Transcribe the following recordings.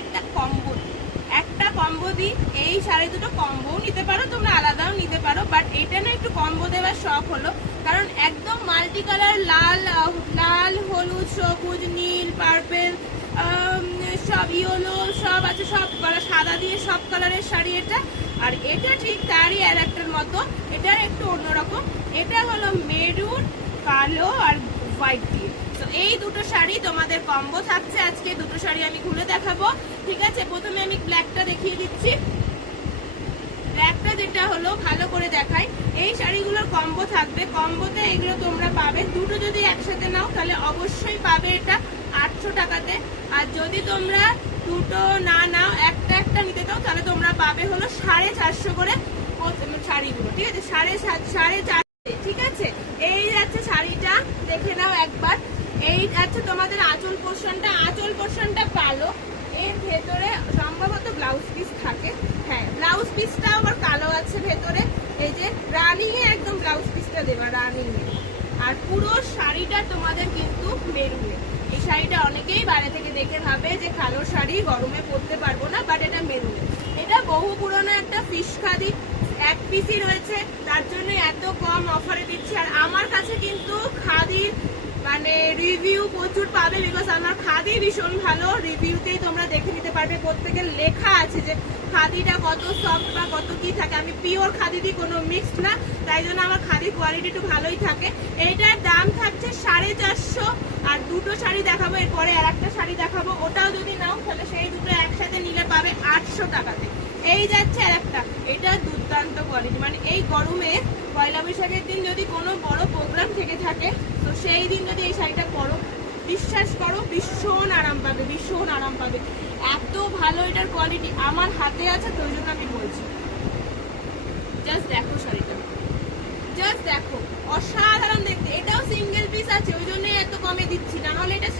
একটা কম্বো, একটা কম্বো দিই। এই শাড়ি দুটো কম্বোও নিতে পারো তোমরা, আলাদাও নিতে পারো, বাট এটা না একটু কম্বো দেওয়ার শখ হলো, কারণ একদম মাল্টি কালার, লাল লাল হলুদ সবুজ নীল পার্পেল সব ইয়েলো সব আছে, সব সাদা দিয়ে সব কালারের শাড়ি এটা। আর এটা ঠিক তারই আর একটার মতো, এটার একটু অন্যরকম। এটা হলো মেরুন কালো আর হোয়াইট দিয়ে। তো এই দুটো শাড়ি তোমাদের কম্বো থাকছে আজকে। দুটো শাড়ি আমি খুলে দেখাবো, ঠিক আছে? প্রথমে আমি ব্ল্যাকটা দেখিয়ে দিচ্ছি। ব্ল্যাকটা যেটা হলো ভালো করে দেখাই, এই শাড়িগুলোর কম্বো থাকবে। কম্বোতে এগুলো তোমরা পাবে, দুটো যদি একসাথে নাও তাহলে অবশ্যই পাবে এটা 800 টাকাতে। আর যদি তোমরা দুটো না নাও, একটা একটা নিতে চাও, তাহলে তোমরা পাবে হলো 450 করে শাড়িগুলো, ঠিক আছে? 450, ঠিক আছে? এই যাচ্ছে শাড়িটা, দেখে নাও একবার। এই যাচ্ছে তোমাদের আঁচল পোর্শনটা। আঁচল পোর্শনটা কালো, এর ভেতরে সম্ভবত ব্লাউজ পিস থাকে। হ্যাঁ, ব্লাউজ পিসটা আবার কালো আছে ভেতরে। এই যে রানিং এ একদম ব্লাউজ পিসটা দেবা, রানিং এ। আর পুরো শাড়িটা তোমাদের কিন্তু মেরুনে। এই শাড়িটা অনেকেই বাইরে থেকে দেখে ভাবে যে কালো শাড়ি গরমে পরতে পারবো না, বাট এটা মেরুনে। এটা বহু পুরনো একটা ফিশ খাদি, এক পিসই রয়েছে, তার জন্য এত কম অফারে দিচ্ছি। আর আমার কাছে কিন্তু খাদির মানে রিভিউ প্রচুর পাবে, বিকজ আমার খাদি ভীষণ ভালো। রিভিউতেই তোমরা দেখে নিতে পারবে, প্রত্যেকের লেখা আছে যে খাদিটা কত সফট বা কত কি থাকে। আমি পিওর খাদি দিই, কোনো মিক্সড না, তাই জন্য আমার খাদির কোয়ালিটি একটু ভালোই থাকে। এইটার দাম থাকছে 450। আর দুটো শাড়ি দেখাবো, এরপরে আর একটা শাড়ি দেখাবো, ওটাও যদি নাও তাহলে সেই দুটো একসাথে নিলে পাবে 800 টাকাতে। এই যাচ্ছে আর একটা, এটা দুর্দান্ত কোয়ালিটি। মানে এই গরমে পয়লা বৈশাখের দিন যদি কোনো বড় প্রোগ্রাম থেকে থাকে, তো সেই দিন যদি এই শাড়িটা পরো, বিশ্বাস করো ভীষণ আরাম পাবে, ভীষণ আরাম পাবে। এত ভালো এটার কোয়ালিটি, আমার হাতে আছে তো ওই জন্য আমি বলছি। জাস্ট দেখো শাড়িটা, জাস্ট দেখো, অসাধারণ দেখতে। এটাও সিঙ্গেল পিস আছে, ওই জন্যই এত কমে দিচ্ছি, না হলে এটা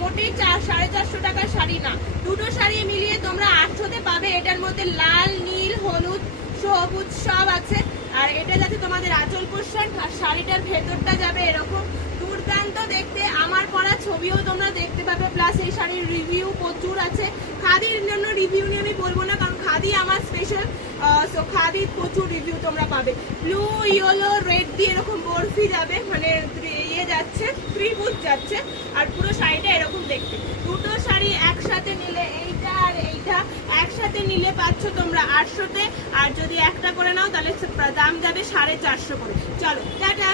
মোটেই 450 টাকার শাড়ি না। দুটো শাড়ি মিলিয়ে তোমরা 800-তে পাবে। এটার মধ্যে লাল নীল হলুদ সবুজ সব আছে। আর এটা যাচ্ছে তোমাদের আঁচল পোর্শন, আর শাড়িটার ভেতরটা যাবে এরকম দুর্দান্ত দেখতে। আমার পরা ছবিও তোমরা দেখতে পাবে, প্লাস এই শাড়ির রিভিউ প্রচুর আছে। খাদির জন্য রিভিউ নিয়ে আমি বলবো না, কারণ খাদি আমার স্পেশাল। সো খাদির প্রচুর রিভিউ তোমরা পাবে। ব্লু ইয়েলো রেড দিয়ে এরকম বরফি যাবে, মানে ইয়ে যাচ্ছে, ত্রিভুজ যাচ্ছে। আর পুরো শাড়িটা এরকম দেখতে। দুটো শাড়ি একসাথে নিলে, এইটা আর এইটা একসাথে নিলে পাচ্ছ তোমরা 800-তে। আর যদি একটা করে নাও তাহলে দাম যাবে 450 করে। চলো টাটা।